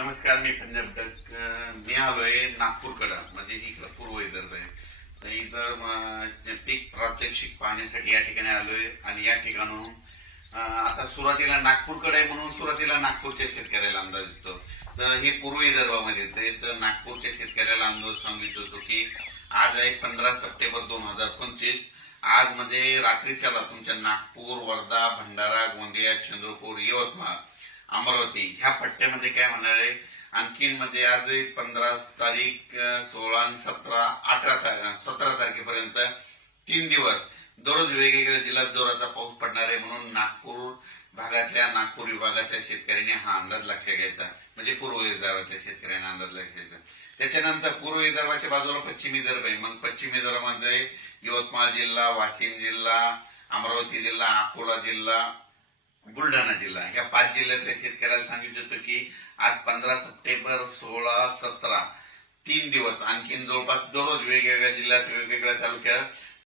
नमस्कार, मी पंजाबकर. मी आलोय नागपूरकडे, म्हणजे इकडं पूर्व विदर्भ आहे. तर इथं पीक प्रात्यक्षिक पाहण्यासाठी या ठिकाणी आलोय. आणि या ठिकाणून आता सुरुवातीला नागपूरकडे आहे म्हणून सुरुवातीला नागपूरच्या शेतकऱ्याला अंदाज येतो. तर हे पूर्व विदर्भामध्ये येते. तर नागपूरच्या शेतकऱ्याला अंदाज सांगितलं होतो की आज आहे 15 सप्टेंबर 2025. आज मध्ये रात्रीच्याला तुमच्या नागपूर, वर्धा, भंडारा, गोंदिया, चंद्रपूर, यवतमाळ, अमरावती ह्या पट्ट्यामध्ये काय होणार आहे. आणखीन मध्ये आज 15 तारीख, 16, 17, 17 तारखेपर्यंत 3 दिवस दररोज वेगवेगळ्या जिल्ह्यात जोराचा पाऊस पडणार आहे. म्हणून नागपूर विभागातल्या शेतकऱ्यांनी हा अंदाज लक्षात घ्यायचा. म्हणजे पूर्व विदर्भातल्या शेतकऱ्यांना अंदाज लक्षात घ्यायचा. त्याच्यानंतर पूर्व विदर्भाच्या बाजूला पश्चिम विदर्भ आहे. मग पश्चिम विदर्भामध्ये यवतमाळ जिल्हा, वाशिम जिल्हा, अमरावती जिल्हा, अकोला जिल्हा, बुलढाणा जिल्हा, या 5 जिल्ह्यातल्या शेतकऱ्याला सांगितलं होतं की आज 15 सप्टेंबर, 16, 17 3 दिवस आणखीन जवळपास दररोज वेगवेगळ्या जिल्ह्यात, वेगवेगळ्या तालुक्यात